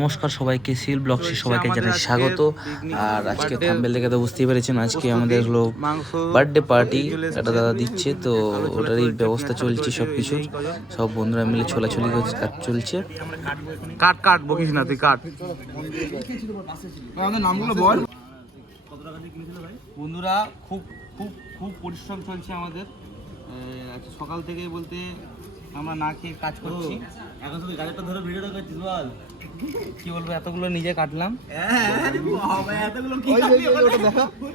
নমস্কার সবাইকে, সিল ব্লগসে সবাইকে জানাই স্বাগত। আর আজকে থাম্বনেল দেখে তো বুঝতেই পেরেছেন, আজকে আমাদের হলো বার্থডে পার্টি। একটা দাদা দিচ্ছে, তো ওটারই ব্যবস্থা চলছে, সব কিছু সব বন্ধুরা মিলে ছোলাছুলি করছে, কাজ চলছে। কাট কাট বকিস না, তুই কাট। নামগুলো বল। বন্ধুরা খুব খুব খুব পরিশ্রম চলছে আমাদের। সকাল থেকে বলতে আমরা না খেয়ে কাজ করছি। এখন শুধু গাড়িটা ধরে ভিডিওটা করছিস, বল কি বলবো। এতগুলো নিজে কাটলাম।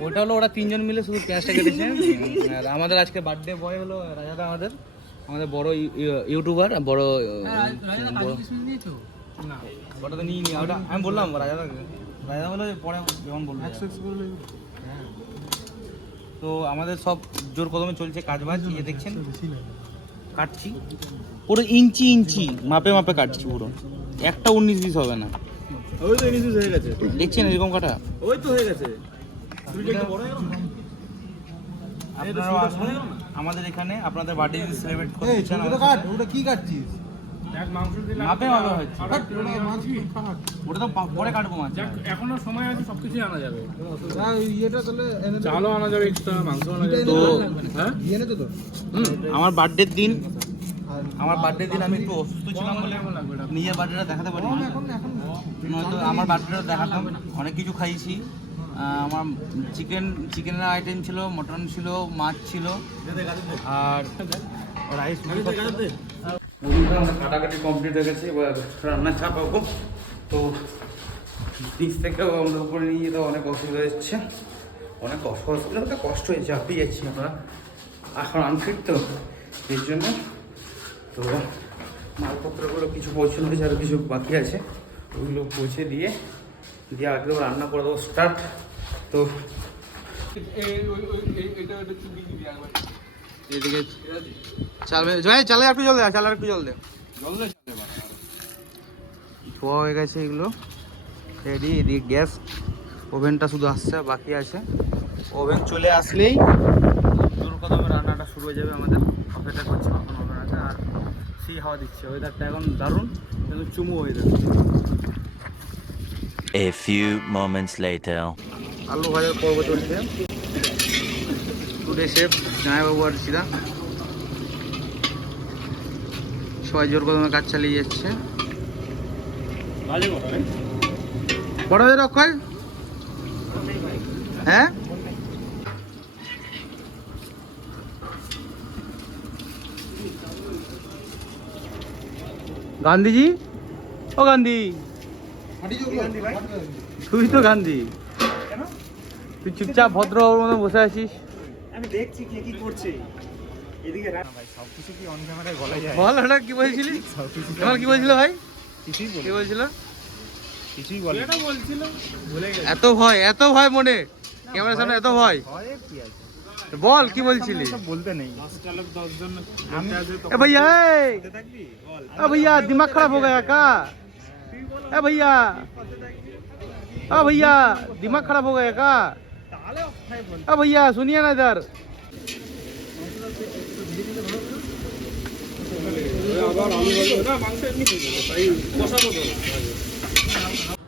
ওটা হলো ওরা তিনজন মিলে শুধু পেঁয়াজটা কেটেছে। আর আমাদের আজকে বার্থডে বয় হলো রাজাদা, আমাদের বড় ইউটিউবার। বড় বড়টা তো নিয়ে নি, ওটা আমি বললাম রাজাদাকে। রাজাদা বলে পরে যেমন বলবো। তো আমাদের সব জোর কদমে চলছে কাজ বাজ। ইয়ে দেখছেন কাটছি পুরো ইঞ্চি ইঞ্চি মাপে মাপে কাটছি, পুরো একটা 19-20 হবে না। ওই তো 19-20 হয়ে গেছে, দেখছেন এরকম কাটা। ওই তো হয়ে গেছে। আপনারা আসুন আমাদের এখানে, আপনাদের বার্থডে সেলিব্রেট করতে চান। ওটা কি কাটছিস? মাপে মাপে হচ্ছে। ওটা তো পরে কাটবো মাছ। এখনো সময় আছে, সবকিছু আনা যাবে। চালও আনা যাবে, এক্সট্রা মাংস আনা যাবে। তো আমার বার্থডের দিন, আমি একটু অসুস্থ ছিলাম বলে নিজের বার্থডেটা দেখাতে পারি। নয়তো আমার বার্থডেটা দেখাতাম। অনেক কিছু খাইছি। আমার চিকেনের আইটেম ছিল, মটন ছিল, মাছ ছিল, আর রাইস। কাটাকাটি কমপ্লিট হয়ে গেছে, এবার রান্না চাপাবো। তো নিচ থেকেও আমাদের উপরে নিয়ে যেতে অনেক অসুবিধা হচ্ছে, অনেক অসুবিধা, কষ্ট হয়েছে, চাপিয়ে যাচ্ছি আমরা। এখন আনফিট তো এর জন্য। তো মালপত্রগুলো কিছু পৌঁছানো হয়েছে, আরও কিছু বাকি আছে, ওইগুলো পৌঁছে দিয়ে আগে রান্না করে দেবো স্টার্ট। তো এদিকে চালে একটু জল দে, চালে একটু জল দে, ধোয়া হয়ে গেছে এগুলো রেডি। এদিকে গ্যাস ওভেনটা শুধু আসছে, বাকি আছে। ওভেন চলে আসলেই দুর্গতমে রান্নাটা শুরু হয়ে যাবে আমাদের। অপেক্ষা করছে, এখন ওভেন আছে আর সেই হাওয়া দিচ্ছে। ওয়েদারটা এখন দারুণ, কিন্তু চুমু weather. A few moments later. আলু ভাজার পর্ব চলছে। টুডে শেফ জামাইবাবু আর সিদা সবাই জোর কদমে কাজ চালিয়ে যাচ্ছে। বড় হয়ে রক্ষয়, হ্যাঁ গান্ধীজি, ও গান্ধী, তুই তো গান্ধী, তুই চুপচাপ ভদ্রবাবুর মতো বসে আছিস। আমি দেখছি কে কি করছে এদিকে। ভাই সবকিছু কি অন ক্যামেরায় বলা যায়? বল, ওটা কি বলছিলি? এবার কি বলছিল ভাই? কি বলছিল? কিছুই বলে এটা বলছিল, ভুলে গেছি। এত ভয় মনে, ক্যামেরার সামনে এত ভয়। বল কি বলছিলি? বলতে নেই। 10 জন এ ভাইয়া, এ ভাইয়া दिमाग खराब हो गया का? ए भैया, ओ भैया दिमाग खराब हो गया का? ओ भैया सुनिए ना इधर।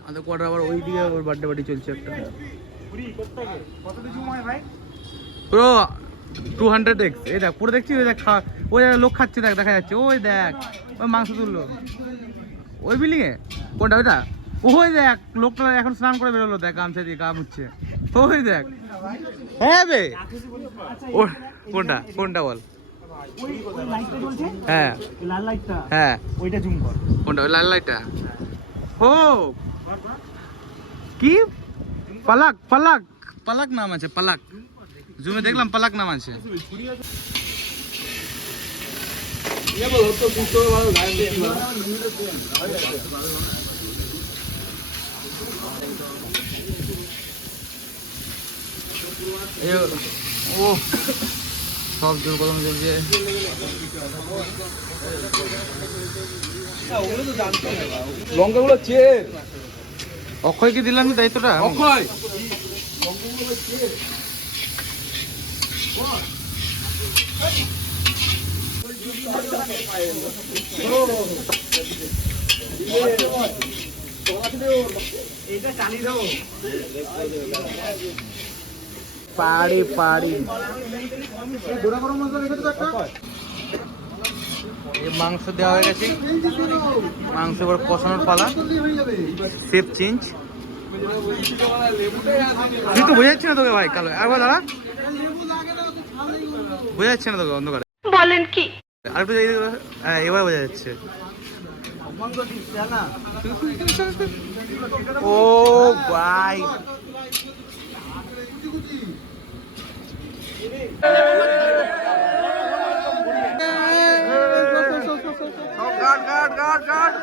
আমাদের কোয়ার্টার আবার ওই দিকে ওর বার্থডে পার্টি চলছে একটা। পুরো 200x। এই দেখ পুরো দেখছিস, ওই দেখ ওই লোক খাচ্ছে, দেখ দেখা যাচ্ছে, ওই দেখ ওই মাংস তুললো ওই বিল্ডিং এ। কোনটা ওইটা? ওই দেখ লোকটা এখন স্নান করে বেরোলো, দেখ গামছা দিয়ে গা মুছছে। ওই দেখ, হ্যাঁ বে, কোনটা কোনটা বল? হ্যাঁ লাল লাইটটা, হ্যাঁ ওইটা জুম কর। কোনটা ওই লাল লাইটটা? হো কি পালাক, পালাক পালাক নাম আছে, পালাক। জুমে দেখলাম পালাক নাম আছে। ও সব জোর কদম চলছে। লঙ্কাগুলো চেয়ে অক্ষয়কে দিলাম দায়িত্বটা। অক্ষয় এইটা টানি দাও। পাড়ি পাড়ি মাংস দেওয়া হয়ে গেছে, মাংস এবার কষানোর পালা। Chef change. তুই তো বোঝা যাচ্ছে না তোকে ভাই, কালো একবার দাঁড়া, বোঝা যাচ্ছে না তোকে অন্ধকারে। বলেন কি? আর একটু হ্যাঁ এবার বোঝা যাচ্ছে। ও ভাই গার্ড গার্ড গার্ড গার্ড।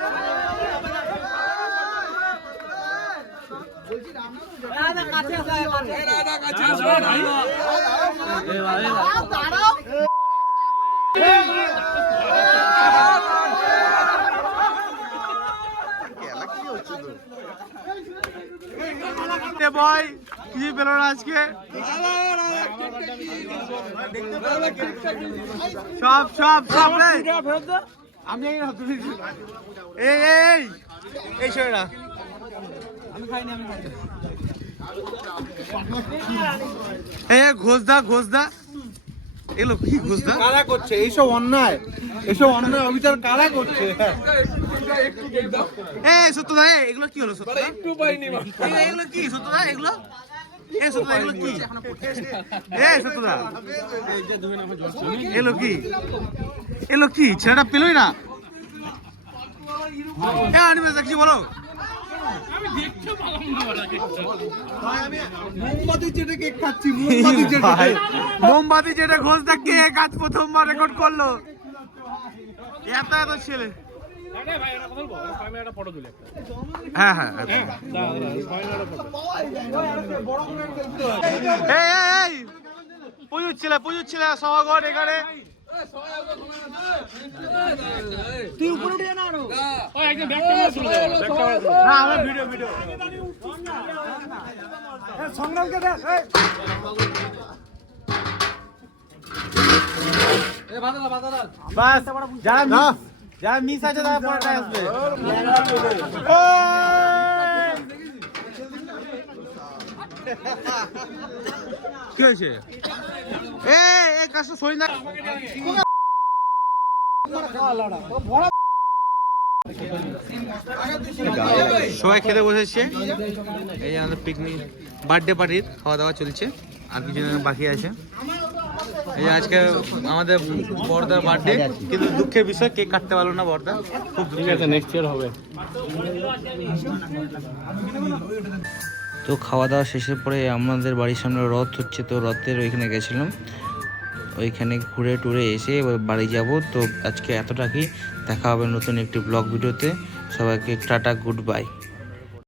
ভাই কি পেল না আজকে, সব সব সব আমি এই এই এই শোনা ঘোষদা ঘোষদা এগুলো কি ঘোষদা কারা করছে এইসব অন্যায়, এইসব অন্যায় অবিচার কারা করছে? সত্যদা এগুলো কি হলো? সত্যদা একটু পাইনি, এগুলো কি সত্যদা? এগুলো সত্যদা এগুলো কি? সত্যদা এগুলো কি? এগুলো কি? ছেলেটা পেলই না। কি বলো? মোমবাতি চেটে কেক খাচ্ছি, মোমবাতি যেটা ঘোষদা কেক আজ প্রথমবার রেকর্ড করলো। এত এত ছেলে। হ্যাঁ হ্যাঁ পুজোর ছেলে সমাগম এখানে। তুই উপরে উঠে না আরো। না আমরা ভিডিও ভিডিও সংগ্রামকে দেখ। বাস যারা মিস আছে তারা পরে আসবে। কি হয়েছে? এই কাজটা সই না। সবাই খেতে বসেছে, এই যে আমাদের পিকনিক বার্থডে পার্টির খাওয়া দাওয়া চলছে, আর কিছু বাকি আছে। এই আজকে আমাদের বড়দার বার্থডে, কিন্তু দুঃখের বিষয় কেক কাটতে পারলো না বড়দা, খুব দুঃখ আছে। নেক্সট ইয়ার হবে। তো খাওয়া দাওয়া শেষের পরে আমাদের বাড়ির সামনে রথ হচ্ছে, তো রথের ওইখানে গেছিলাম, ওইখানে ঘুরে টুরে এসে এবার বাড়ি যাব। তো আজকে এতটাই, দেখা হবে নতুন একটি ব্লগ ভিডিওতে। সবাইকে টাটা, গুড বাই।